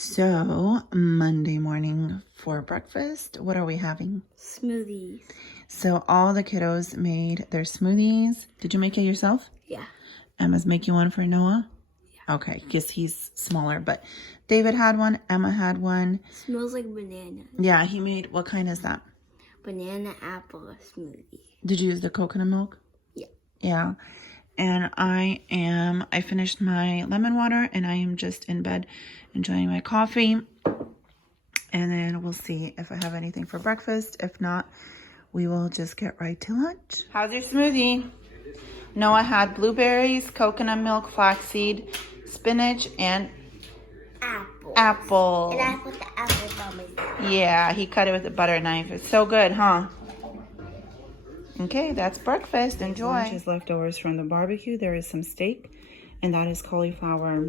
So, Monday morning for breakfast, what are we having? Smoothies. So, all the kiddos made their smoothies. Did you make it yourself? Yeah. Emma's making one for Noah? Yeah. Okay, because he's smaller. But David had one. Emma had one. Smells like banana. Yeah, he made, what kind is that? Banana apple smoothie. Did you use the coconut milk? Yeah. Yeah. And I finished my lemon water and I am just in bed enjoying my coffee. And then we'll see if I have anything for breakfast. If not, we will just get right to lunch. How's your smoothie? Noah had blueberries, coconut milk, flaxseed, spinach, and apple. And I put the apple on my. Yeah, he cut it with a butter knife. It's so good, huh? Okay, that's breakfast. Enjoy. Lunch is leftovers from the barbecue. There is some steak, and that is cauliflower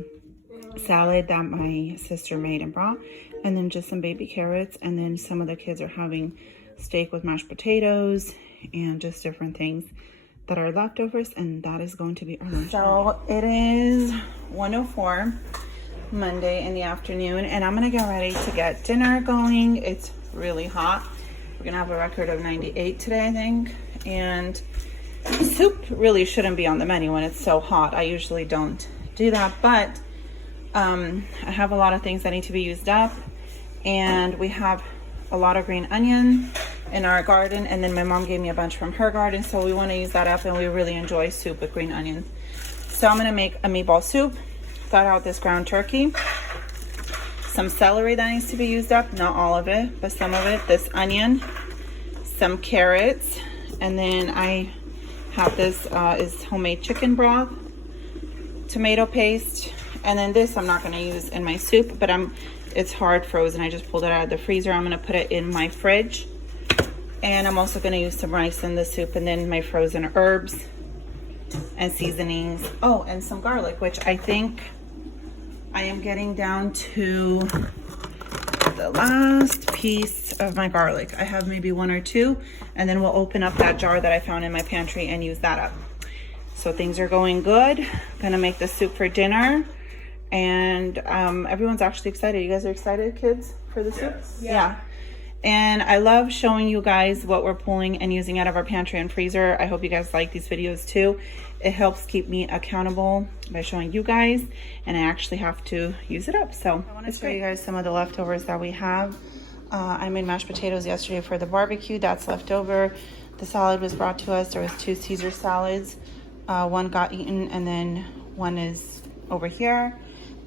salad that my sister made and brought, and then just some baby carrots, and then some of the kids are having steak with mashed potatoes and just different things that are leftovers, and that is going to be our lunch. So it is 1:04 Monday in the afternoon, and I'm gonna get ready to get dinner going. It's really hot. We're gonna have a record of 98 today, I think. And soup really shouldn't be on the menu when it's so hot. I usually don't do that, but I have a lot of things that need to be used up, and we have a lot of green onion in our garden, and then my mom gave me a bunch from her garden, so we want to use that up, and we really enjoy soup with green onion. So I'm gonna make a meatball soup. Thought out this ground turkey, some celery that needs to be used up, not all of it, but some of it, this onion, some carrots, and then I have this is homemade chicken broth, tomato paste, and then this I'm not going to use in my soup, but it's hard frozen. I just pulled it out of the freezer. I'm going to put it in my fridge, and I'm also going to use some rice in the soup, and then my frozen herbs and seasonings. Oh, and some garlic, which I think I am getting down to the last piece of my garlic. I have maybe one or two, and then we'll open up that jar that I found in my pantry and use that up. So things are going good. Gonna make the soup for dinner, and everyone's actually excited. You guys are excited, kids, for the soup? Yeah. And I love showing you guys what we're pulling and using out of our pantry and freezer. I hope you guys like these videos too. It helps keep me accountable by showing you guys, and I actually have to use it up. So I want to show you guys some of the leftovers that we have. I made mashed potatoes yesterday for the barbecue. That's left over. The salad was brought to us. There was 2 Caesar salads. One got eaten, and then one is over here.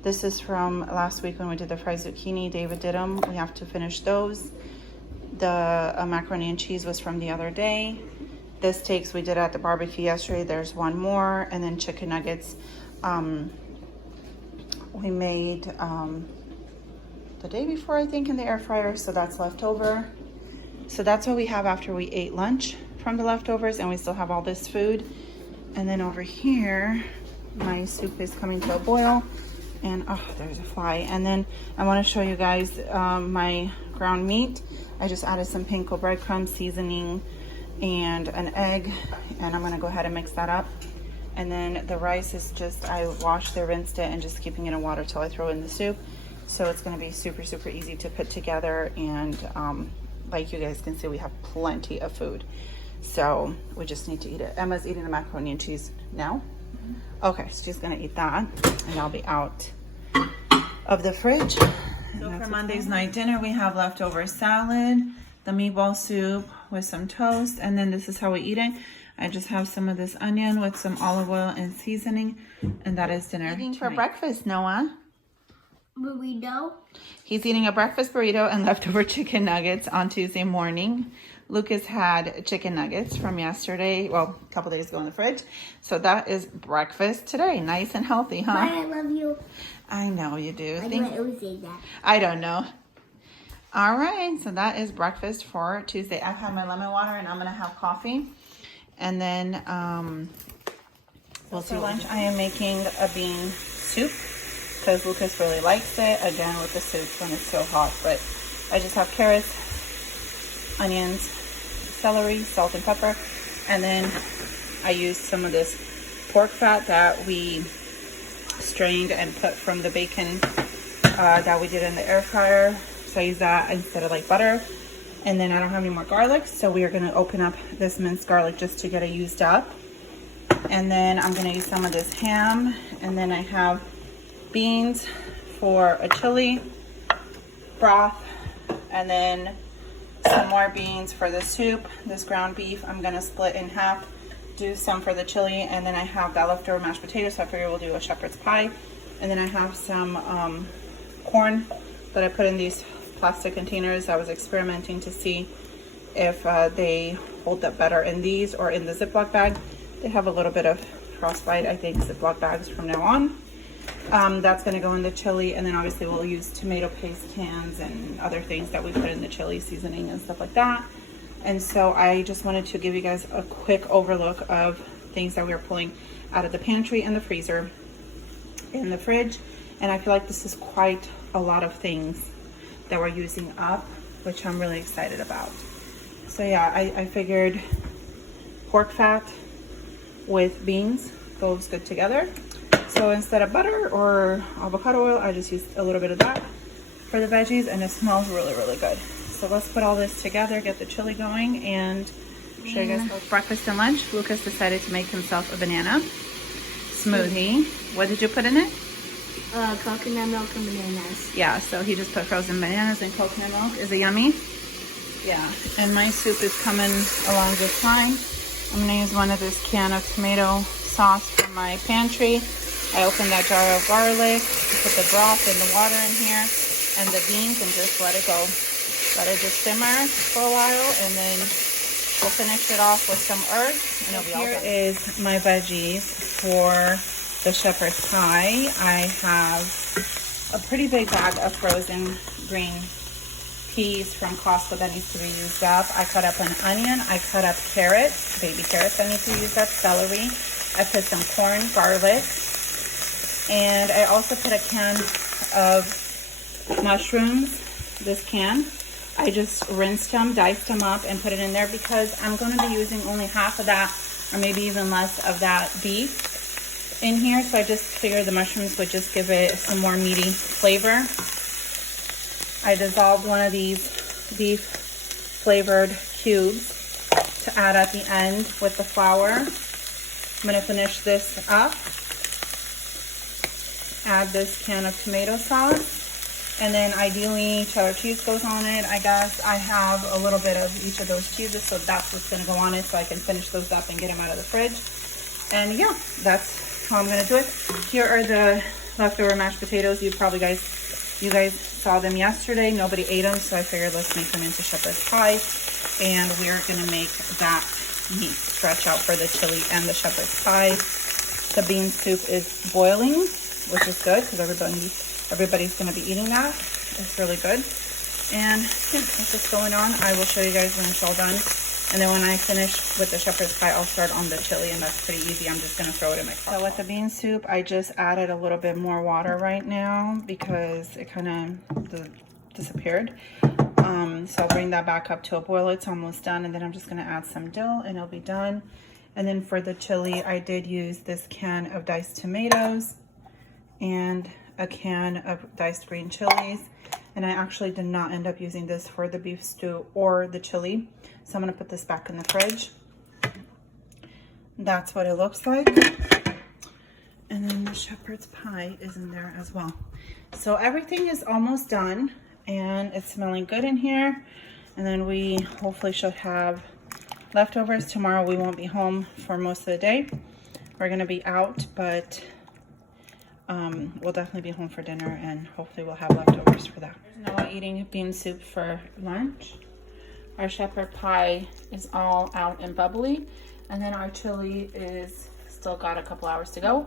This is from last week when we did the fried zucchini. David did them. We have to finish those. The macaroni and cheese was from the other day. The steaks we did at the barbecue yesterday. There's one more, and then chicken nuggets. We made the day before, I think, in the air fryer, so that's left over. So that's what we have after we ate lunch from the leftovers, and we still have all this food. And then over here, my soup is coming to a boil, and oh, there's a fly. And then I want to show you guys my ground meat. I just added some panko breadcrumbs, seasoning, and an egg, and I'm gonna go ahead and mix that up. And then the rice is just, I washed it, rinsed it, and just keeping it in water till I throw it in the soup. So it's gonna be super, super easy to put together, and like you guys can see, we have plenty of food. So we just need to eat it. Emma's eating the macaroni and cheese now. Okay, so she's gonna eat that, and I'll be out of the fridge. So for Monday's night dinner, we have leftover salad, the meatball soup with some toast, and then this is how we eat it. I just have some of this onion with some olive oil and seasoning, and that is dinner. Eating for breakfast, Noah? Burrito. He's eating a breakfast burrito and leftover chicken nuggets on Tuesday morning. Lucas had chicken nuggets from yesterday, well, a couple days ago in the fridge. So that is breakfast today. Nice and healthy, huh? I love you. I know you do. Why do I always say that? I don't know. All right, so that is breakfast for Tuesday. I've had my lemon water, and I'm gonna have coffee. And then we'll see. For lunch, I am making a bean soup because Lucas really likes it, again with the soup when it's so hot. But I just have carrots, onions, celery, salt and pepper, and then I used some of this pork fat that we strained and put from the bacon that we did in the air fryer. So I use that instead of like butter. And then I don't have any more garlic, so we are gonna open up this minced garlic just to get it used up. And then I'm gonna use some of this ham. And then I have beans for a chili, broth, and then some more beans for the soup. This ground beef I'm gonna split in half, do some for the chili, and then I have that leftover mashed potatoes, so I figure we'll do a shepherd's pie. And then I have some corn that I put in these plastic containers. I was experimenting to see if they hold up better in these or in the Ziploc bag. They have a little bit of frostbite, I think, Ziploc bags from now on. That's going to go in the chili, and then obviously we'll use tomato paste cans and other things that we put in the chili seasoning and stuff like that. And so I just wanted to give you guys a quick overlook of things that we are pulling out of the pantry and the freezer in the fridge. And I feel like this is quite a lot of things that we're using up, which I'm really excited about. So yeah, I figured pork fat with beans goes good together. So instead of butter or avocado oil, I just used a little bit of that for the veggies, and it smells really, really good. So let's put all this together, get the chili going, and show you guys both breakfast and lunch. Lucas decided to make himself a banana smoothie. What did you put in it? Coconut milk and bananas. Yeah, so he just put frozen bananas and coconut milk. Is it yummy? Yeah, and my soup is coming along just fine. I'm gonna use one of this can of tomato sauce from my pantry. I opened that jar of garlic, put the broth and the water in here, and the beans, and just let it go. Let it just simmer for a while, and then we'll finish it off with some herbs, and it'll be all done. Here is my veggies for the shepherd's pie. I have a pretty big bag of frozen green peas from Costco that needs to be used up. I cut up an onion, I cut up carrots, baby carrots that need to be used up, celery. I put some corn, garlic, and I also put a can of mushrooms, this can. I just rinsed them, diced them up, and put it in there because I'm going to be using only half of that, or maybe even less of that beef in here. So I just figured the mushrooms would just give it some more meaty flavor. I dissolved one of these beef flavored cubes to add at the end with the flour. I'm going to finish this up. Add this can of tomato sauce, and then ideally cheddar cheese goes on it. I guess I have a little bit of each of those cheeses, so that's what's going to go on it, so I can finish those up and get them out of the fridge. And yeah, that's how I'm going to do it. Here are the leftover mashed potatoes. You guys saw them yesterday. Nobody ate them, so I figured let's make them into shepherd's pie, and we're going to make that meat stretch out for the chili and the shepherd's pie. The bean soup is boiling, which is good because everybody's going to be eating that. It's really good. And yeah, that's what's going on. I will show you guys when it's all done. And then when I finish with the shepherd's pie, I'll start on the chili, and that's pretty easy. I'm just gonna throw it in my crock. So with the bean soup, I just added a little bit more water right now because it kind of disappeared. So I'll bring that back up to a boil. It's almost done, and then I'm just gonna add some dill, and it'll be done. And then for the chili, I did use this can of diced tomatoes and a can of diced green chilies. And I actually did not end up using this for the beef stew or the chili. So I'm gonna put this back in the fridge. That's what it looks like. And then the shepherd's pie is in there as well. So everything is almost done, and it's smelling good in here. And then we hopefully should have leftovers. Tomorrow we won't be home for most of the day. We're gonna be out, but we'll definitely be home for dinner, and hopefully we'll have leftovers for that. There's Noah eating bean soup for lunch. Our shepherd pie is all out and bubbly, and then our chili is still got a couple hours to go.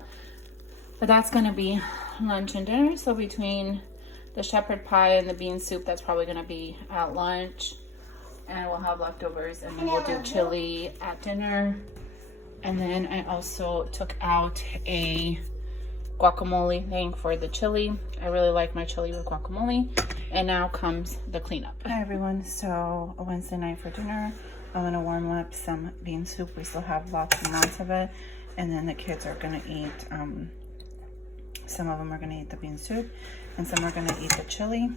But that's gonna be lunch and dinner. So between the shepherd pie and the bean soup, that's probably gonna be at lunch, and we'll have leftovers, and then we'll do chili at dinner. And then I also took out a guacamole thing for the chili. I really like my chili with guacamole. And now comes the cleanup. Hi everyone, so a Wednesday night for dinner. I'm gonna warm up some bean soup. We still have lots and lots of it. And then the kids are gonna eat Some of them are gonna eat the bean soup, and some are gonna eat the chili.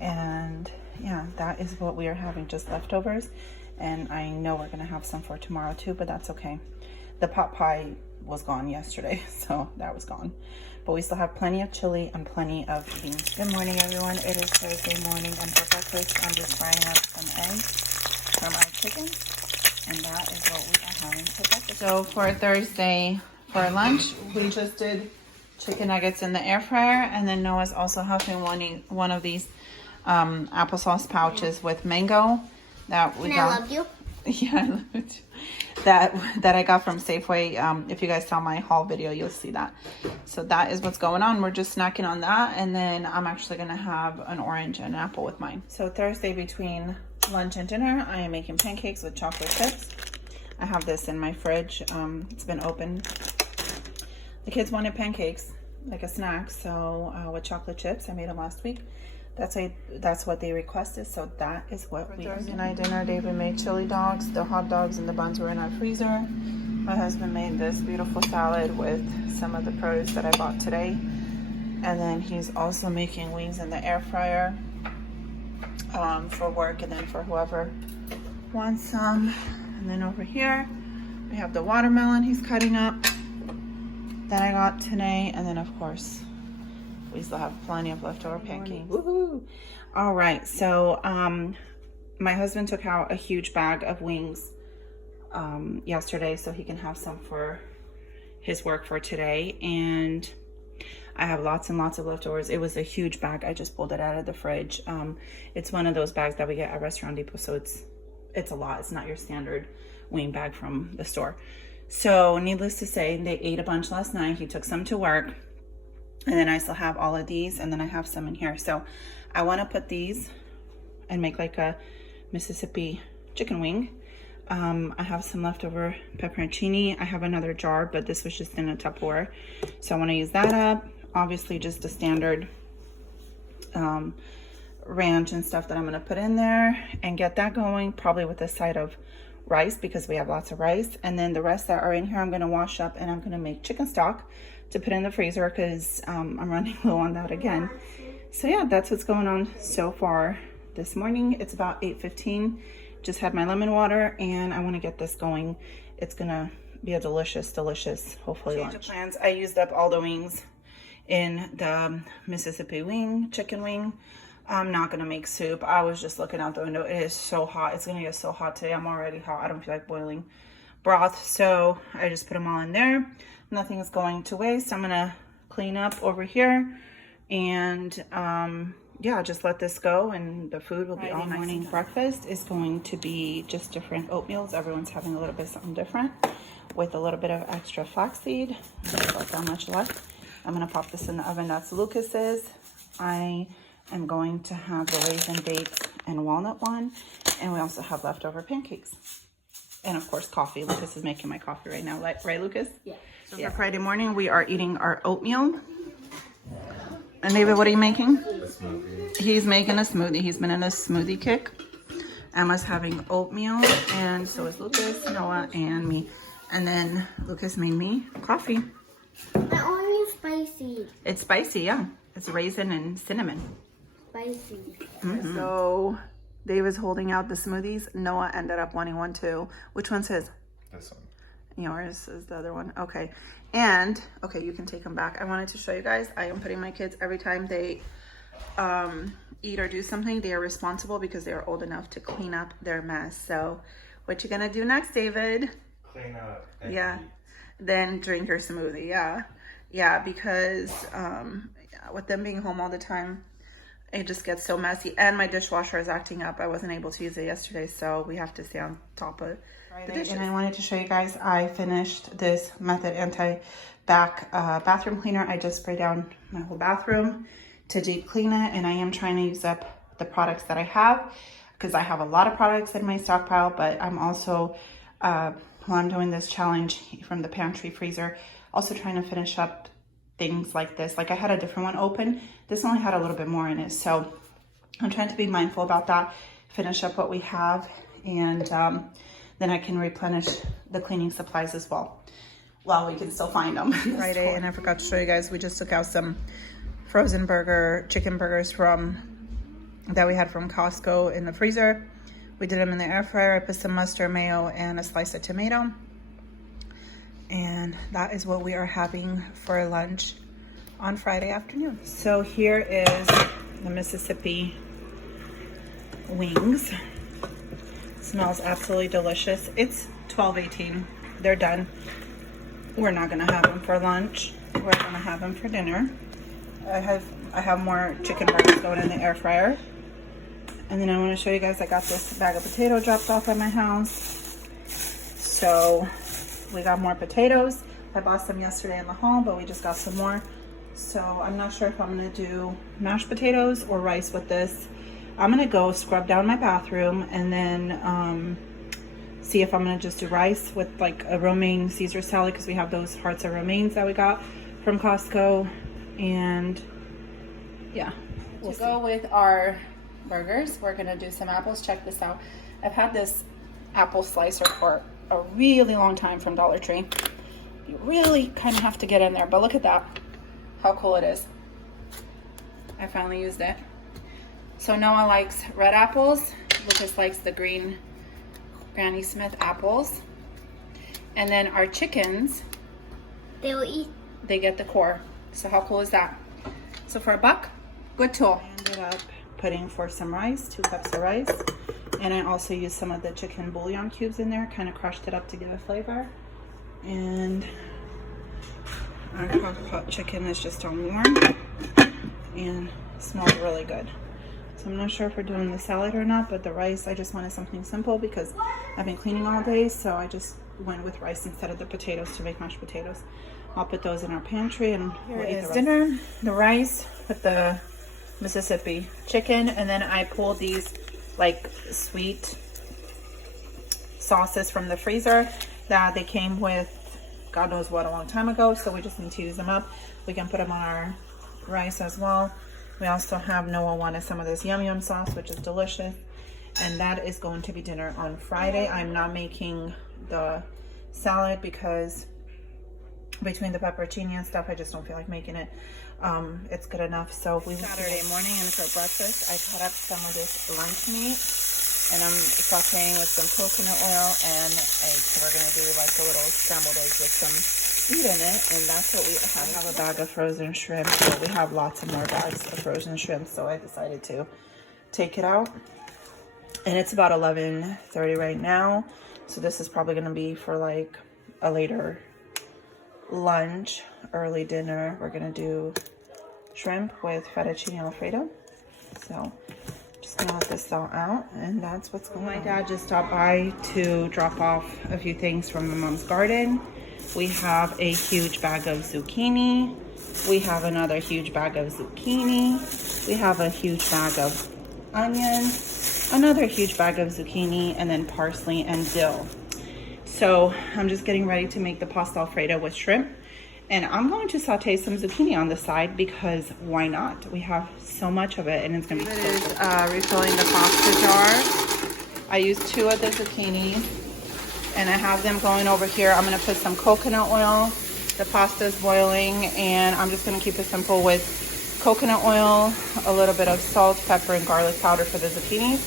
And yeah, that is what we are having, just leftovers. And I know we're gonna have some for tomorrow too, but that's okay. The pot pie was gone yesterday, so that was gone. But we still have plenty of chili and plenty of beans. Good morning, everyone. It is Thursday morning, and for breakfast, I'm just frying up some eggs for my chicken. And that is what we are having for breakfast. So for Thursday, for lunch, we just did chicken nuggets in the air fryer, and then Noah's also having one of these applesauce pouches with mango that we got. I love you. Yeah, I love it. That I got from Safeway. If you guys saw my haul video, you'll see that. So that is what's going on. We're just snacking on that, and then I'm actually gonna have an orange and an apple with mine. So Thursday, between lunch and dinner, I am making pancakes with chocolate chips. I have this in my fridge. It's been open. The kids wanted pancakes, like a snack, so with chocolate chips. I made them last week. That's what they requested, so that is what we are doing. Thursday night dinner, David made chili dogs. The hot dogs and the buns were in our freezer. My husband made this beautiful salad with some of the produce that I bought today. And then he's also making wings in the air fryer for work, and then for whoever wants some. And then over here, we have the watermelon he's cutting up that I got today. And then, of course, we still have plenty of leftover pancakes. Woohoo! All right, so my husband took out a huge bag of wings yesterday so he can have some for his work for today. And I have lots and lots of leftovers. It was a huge bag. I just pulled it out of the fridge. It's one of those bags that we get at Restaurant Depot, so it's a lot. It's not your standard wing bag from the store. So needless to say, they ate a bunch last night. He took some to work. And then I still have all of these, and then I have some in here. So I want to put these and make like a Mississippi chicken wing. I have some leftover pepperoncini. I have another jar, but this was just in a Tupperware. So I want to use that up. Obviously just the standard ranch and stuff that I'm going to put in there and get that going, probably with a side of rice because we have lots of rice. And then the rest that are in here I'm going to wash up, and I'm going to make chicken stock to put in the freezer because I'm running low on that again. So yeah, that's what's going on so far this morning. It's about 8:15. Just had my lemon water, and I want to get this going. It's gonna be a delicious, hopefully lunch. Change of plans. I used up all the wings in the Mississippi chicken wing. I'm not gonna make soup. I was just looking out the window. It is so hot. It's gonna get so hot today. I'm already hot. I don't feel like boiling broth, so I just put them all in there. Nothing is going to waste. I'm gonna clean up over here, and yeah, just let this go, and the food will be all nice. Morning breakfast is going to be just different oatmeals. Everyone's having a little bit something different with a little bit of extra flaxseed. There's like that much left. I'm gonna pop this in the oven. That's Lucas's. I am going to have the raisin dates and walnut one, and we also have leftover pancakes. And of course, coffee. Lucas is making my coffee right now, right, Lucas? Yeah. So for Friday morning, we are eating our oatmeal. And David, what are you making? A smoothie. He's making a smoothie. He's been in a smoothie kick. Emma's having oatmeal, and so is Lucas, Noah, and me. And then Lucas made me coffee. That one is spicy. It's spicy, yeah. It's raisin and cinnamon. Spicy. Mm-hmm. So David's holding out the smoothies. Noah ended up wanting one too. Which one's his? This one. Yours is the other one. Okay. And okay, you can take them back. I wanted to show you guys, I am putting my kids, every time they eat or do something, they are responsible because they are old enough to clean up their mess. So what you gonna do next, David? Clean up. Yeah. Eat. Then drink your smoothie. Yeah, because with them being home all the time, it just gets so messy. And my dishwasher is acting up. I wasn't able to use it yesterday, so we have to stay on top of the dishes. And I wanted to show you guys, I finished this Method bathroom cleaner. I just sprayed down my whole bathroom to deep clean it, and I am trying to use up the products that I have because I have a lot of products in my stockpile, but I'm also, while I'm doing this challenge from the pantry freezer, also trying to finish up things like this. Like I had a different one open. This only had a little bit more in it. So I'm trying to be mindful about that, finish up what we have, and then I can replenish the cleaning supplies as well. while we can still find them. Friday, and I forgot to show you guys, we just took out some frozen chicken burgers that we had from Costco in the freezer. We did them in the air fryer. I put some mustard, mayo, and a slice of tomato. And that is what we are having for lunch on Friday afternoon. So here is the Mississippi wings. Smells absolutely delicious. It's 12:18. They're done. We're not gonna have them for lunch. We're gonna have them for dinner. I have more chicken burgers going in the air fryer. And then I want to show you guys, I got this bag of potato dropped off at my house. So we got more potatoes. I bought some yesterday in the haul, but we just got some more. So I'm not sure if I'm gonna do mashed potatoes or rice with this. I'm gonna go scrub down my bathroom and then see if I'm gonna just do rice with like a romaine Caesar salad, because we have those hearts of romaines that we got from Costco. And yeah, we'll go with our burgers. We're gonna do some apples. Check this out. I've had this apple slicer for a really long time from Dollar Tree. You really kind of have to get in there, but look at that, how cool it is. I finally used it. So Noah likes red apples. Lucas likes the green Granny Smith apples. And then our chickens, They will eat. they get the core. So how cool is that? So for $1, good tool. I ended up putting for some rice, 2 cups of rice. And I also used some of the chicken bouillon cubes in there, kind of crushed it up to give a flavor. And our crock pot chicken is just on warm and smells really good. So I'm not sure if we're doing the salad or not, but the rice, I just wanted something simple because I've been cleaning all day, so I just went with rice instead of the potatoes to make mashed potatoes. I'll put those in our pantry, and we'll eat the rest. Dinner, the rice with the Mississippi chicken, and then I pulled these like sweet sauces from the freezer that they came with God knows what a long time ago, so we just need to use them up. We can put them on our rice as well. We also have Noah wanted some of this yum yum sauce, which is delicious, and that is going to be dinner on Friday. I'm not making the salad because between the pepperoncini and stuff, I just don't feel like making it. It's good enough. So we Saturday morning, and for breakfast I cut up some of this lunch meat, and I'm sauteing with some coconut oil and eggs. So we're gonna do like a little scrambled eggs with some meat in it, and that's what we have. I have a bag of frozen shrimp, so we have lots of more bags of frozen shrimp, so I decided to take it out. And it's about 11:30 right now, so this is probably gonna be for like a later lunch, early dinner. We're gonna do shrimp with fettuccine alfredo. So just gonna let this thaw out, and that's what's going on. My dad just stopped by to drop off a few things from my mom's garden. We have a huge bag of zucchini. We have another huge bag of zucchini. We have a huge bag of onion, another huge bag of zucchini, and then parsley and dill. So I'm just getting ready to make the pasta alfredo with shrimp. And I'm going to saute some zucchini on the side because why not? We have so much of it, and it's gonna be so good. Refilling the pasta jar. I used 2 of the zucchini, and I have them going over here. I'm gonna put some coconut oil. The pasta is boiling, and I'm just gonna keep it simple with coconut oil, a little bit of salt, pepper, and garlic powder for the zucchinis.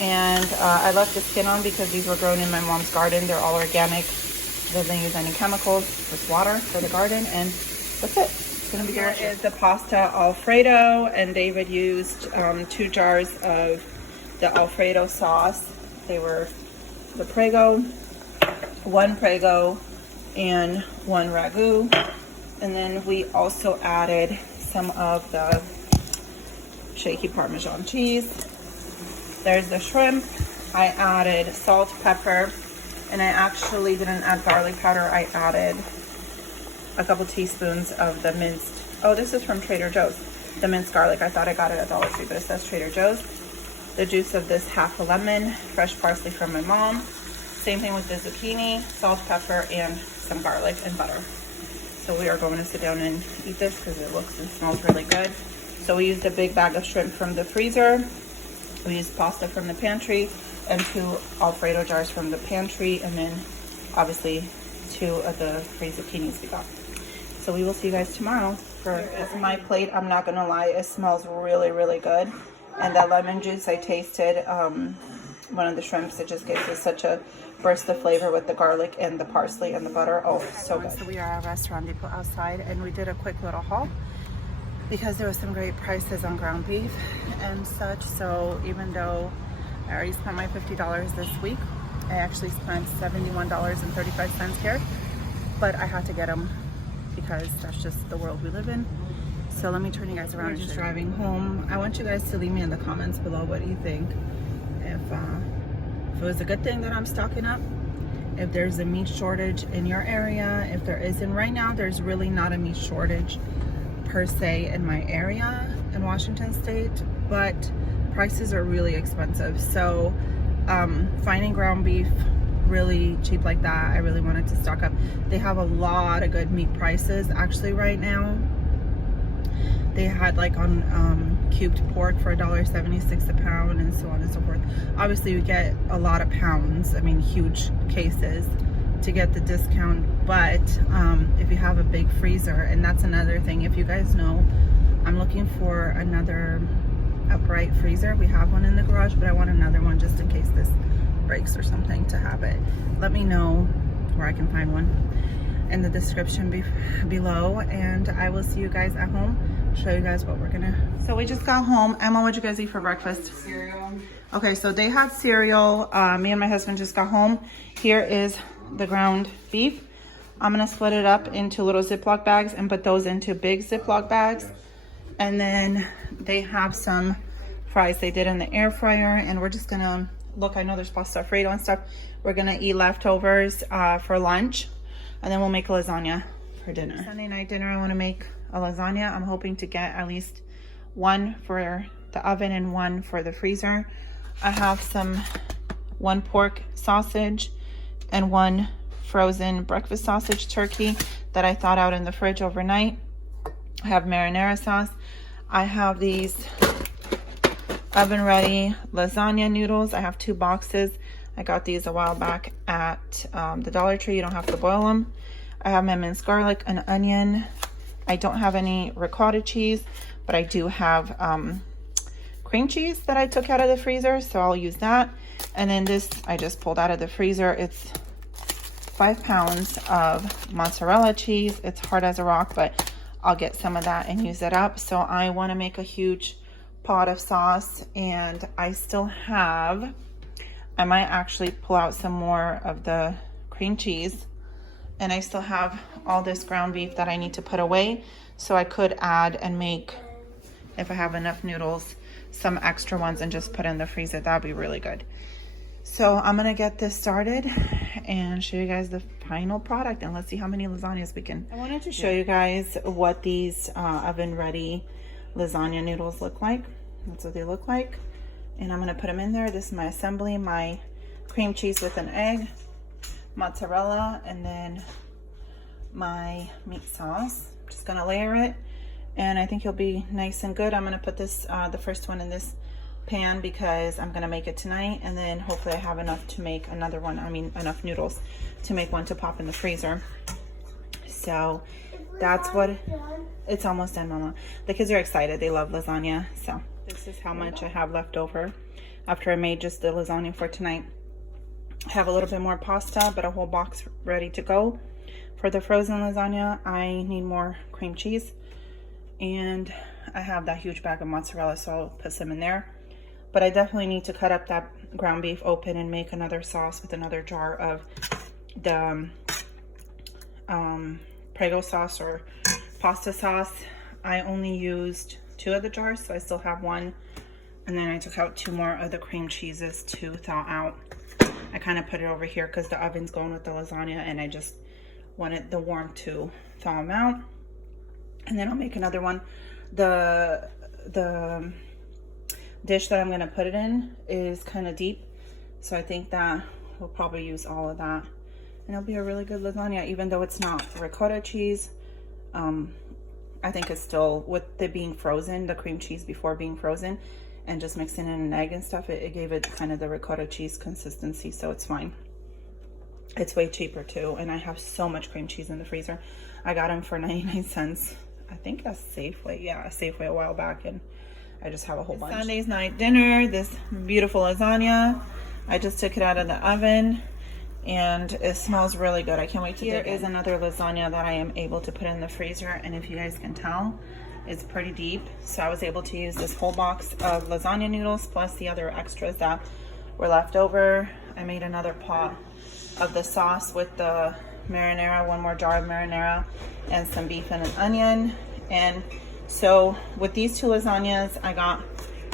And I left the skin on because these were grown in my mom's garden. They're all organic. Doesn't use any chemicals, just water for the garden, and that's it. It's gonna be delicious. Here is the pasta alfredo, and David used 2 jars of the alfredo sauce. They were the Prego, 1 Prego and 1 ragu. And then we also added some of the shaky Parmesan cheese. There's the shrimp. I added salt, pepper, and I actually didn't add garlic powder. I added a couple teaspoons of the minced, oh, this is from Trader Joe's, the minced garlic. I thought I got it at Dollar Tree, but it says Trader Joe's. The juice of this half a lemon, fresh parsley from my mom. Same thing with the zucchini, salt, pepper, and some garlic and butter. So we are going to sit down and eat this because it looks and smells really good. So we used a big bag of shrimp from the freezer. We used pasta from the pantry and 2 Alfredo jars from the pantry, and then obviously 2 of the free zucchinis we got. So we will see you guys tomorrow. For my plate, I'm not gonna lie, it smells really, really good. And that lemon juice I tasted, one of the shrimps, it just gives us such a burst of flavor with the garlic and the parsley and the butter. Oh, so good. So we are at Restaurant Depot outside, and we did a quick little haul because there was some great prices on ground beef and such. So even though I already spent my $50 this week, I actually spent $71.35 here, but I had to get them because that's just the world we live in. So let me turn you guys around. We're just driving home. I want you guys to leave me in the comments below what you think. If it was a good thing that I'm stocking up, if there's a meat shortage in your area. If there isn't right now, there's really not a meat shortage per se in my area in Washington State, but prices are really expensive. So finding ground beef really cheap like that, I really wanted to stock up. They have a lot of good meat prices actually right now. They had like on cubed pork for $1.76 a pound and so on and so forth. Obviously you get a lot of pounds, I mean huge cases to get the discount, but if you have a big freezer, and that's another thing, if you guys know, I'm looking for another upright freezer. We have one in the garage, but I want another one just in case this breaks or something to have it. Let me know where I can find one in the description below, and I will see you guys at home, show you guys what we're gonna. So we just got home. Emma, what'd you guys eat for breakfast? Cereal. Okay, so they had cereal. Me and my husband just got home. Here is the ground beef. I'm gonna split it up into little Ziploc bags and put those into big Ziploc bags. And then they have some fries they did in the air fryer, and we're just gonna look. I know there's pasta Alfredo and stuff. We're gonna eat leftovers for lunch, and then we'll make lasagna for dinner. Sunday night dinner, I want to make a lasagna. I'm hoping to get at least one for the oven and one for the freezer. I have one pork sausage and one frozen breakfast sausage turkey that I thawed out in the fridge overnight. I have marinara sauce. I have these oven ready lasagna noodles. I have 2 boxes. I got these a while back at the Dollar Tree. You don't have to boil them. I have my minced garlic, an onion. I don't have any ricotta cheese, but I do have cream cheese that I took out of the freezer, so I'll use that. And then this I just pulled out of the freezer. It's 5 pounds of mozzarella cheese. It's hard as a rock, but I'll get some of that and use it up. So I want to make a huge pot of sauce, and I still have, I might actually pull out some more of the cream cheese, and I still have all this ground beef that I need to put away, so I could add and make, if I have enough noodles, some extra ones and just put in the freezer. That'd be really good. So I'm gonna get this started and show you guys the final product, and let's see how many lasagnas we can. I wanted to show you guys what these oven ready lasagna noodles look like. That's what they look like, and I'm gonna put them in there. This is my assembly, my cream cheese with an egg, mozzarella, and then my meat sauce. I'm just gonna layer it, and I think it'll be nice and good. I'm gonna put this the first one in this pan because I'm gonna make it tonight, and then hopefully I have enough to make another one. I mean enough noodles to make one to pop in the freezer. So that's what it's almost done, Mama. The kids are excited. They love lasagna. So this is how much I have left over after I made just the lasagna for tonight. I have a little bit more pasta, but a whole box ready to go. For the frozen lasagna, I need more cream cheese, and I have that huge bag of mozzarella, so I'll put some in there. But I definitely need to cut up that ground beef open and make another sauce with another jar of the Prego sauce or pasta sauce. I only used 2 of the jars, so I still have one. And then I took out 2 more of the cream cheeses to thaw out. I kind of put it over here because the oven's going with the lasagna, and I just wanted the warmth to thaw them out. And then I'll make another one. The dish that I'm going to put it in is kind of deep, so I think that we'll probably use all of that, and it'll be a really good lasagna. Even though it's not ricotta cheese, I think it's still, with it being frozen, the cream cheese before being frozen, and just mixing in an egg and stuff, it gave it kind of the ricotta cheese consistency, so it's fine. It's way cheaper too, and I have so much cream cheese in the freezer. I got them for 99 cents. I think a Safeway, yeah, a Safeway a while back, and I just have a whole bunch. Sunday's night dinner, this beautiful lasagna. I just took it out of the oven, and it smells really good. I can't wait to dig in. Here is another lasagna that I am able to put in the freezer, and if you guys can tell, it's pretty deep. So I was able to use this whole box of lasagna noodles plus the other extras that were left over. I made another pot of the sauce with the marinara, one more jar of marinara, and some beef and an onion. And so with these two lasagnas, I got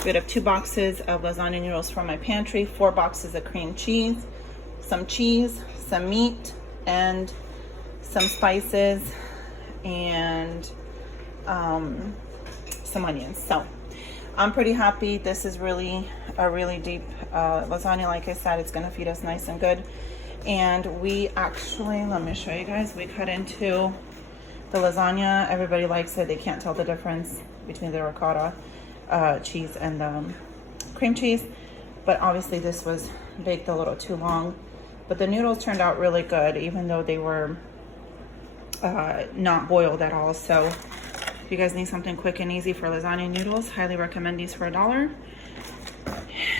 rid of 2 boxes of lasagna noodles from my pantry, 4 boxes of cream cheese, some meat, and some spices, and some onions. So I'm pretty happy. This is really a really deep lasagna. Like I said, it's gonna feed us nice and good. And we actually, let me show you guys, we cut into the lasagna. Everybody likes it. They can't tell the difference between the ricotta cheese and the cream cheese. But obviously this was baked a little too long. But the noodles turned out really good, even though they were not boiled at all. So if you guys need something quick and easy for lasagna noodles, highly recommend these for $1.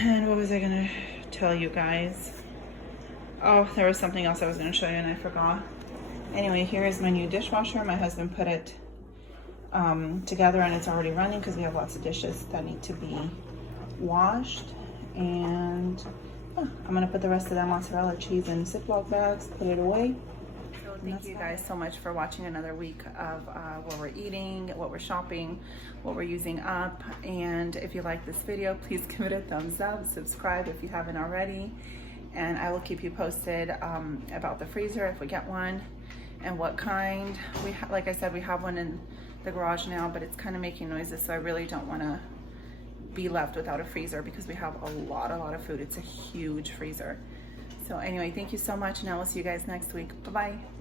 And what was I gonna tell you guys? Oh, there was something else I was gonna show you and I forgot. Anyway, here is my new dishwasher. My husband put it together and it's already running because we have lots of dishes that need to be washed. And I'm gonna put the rest of that mozzarella cheese in Ziploc bags, put it away. So thank you guys so much for watching another week of what we're eating, what we're shopping, what we're using up. And if you like this video, please give it a thumbs up, subscribe if you haven't already. And I will keep you posted about the freezer if we get one and what kind. Like I said, we have one in the garage now, but it's kind of making noises, so I really don't want to be left without a freezer because we have a lot of food. It's a huge freezer. So anyway, thank you so much, and I will see you guys next week. Bye-bye.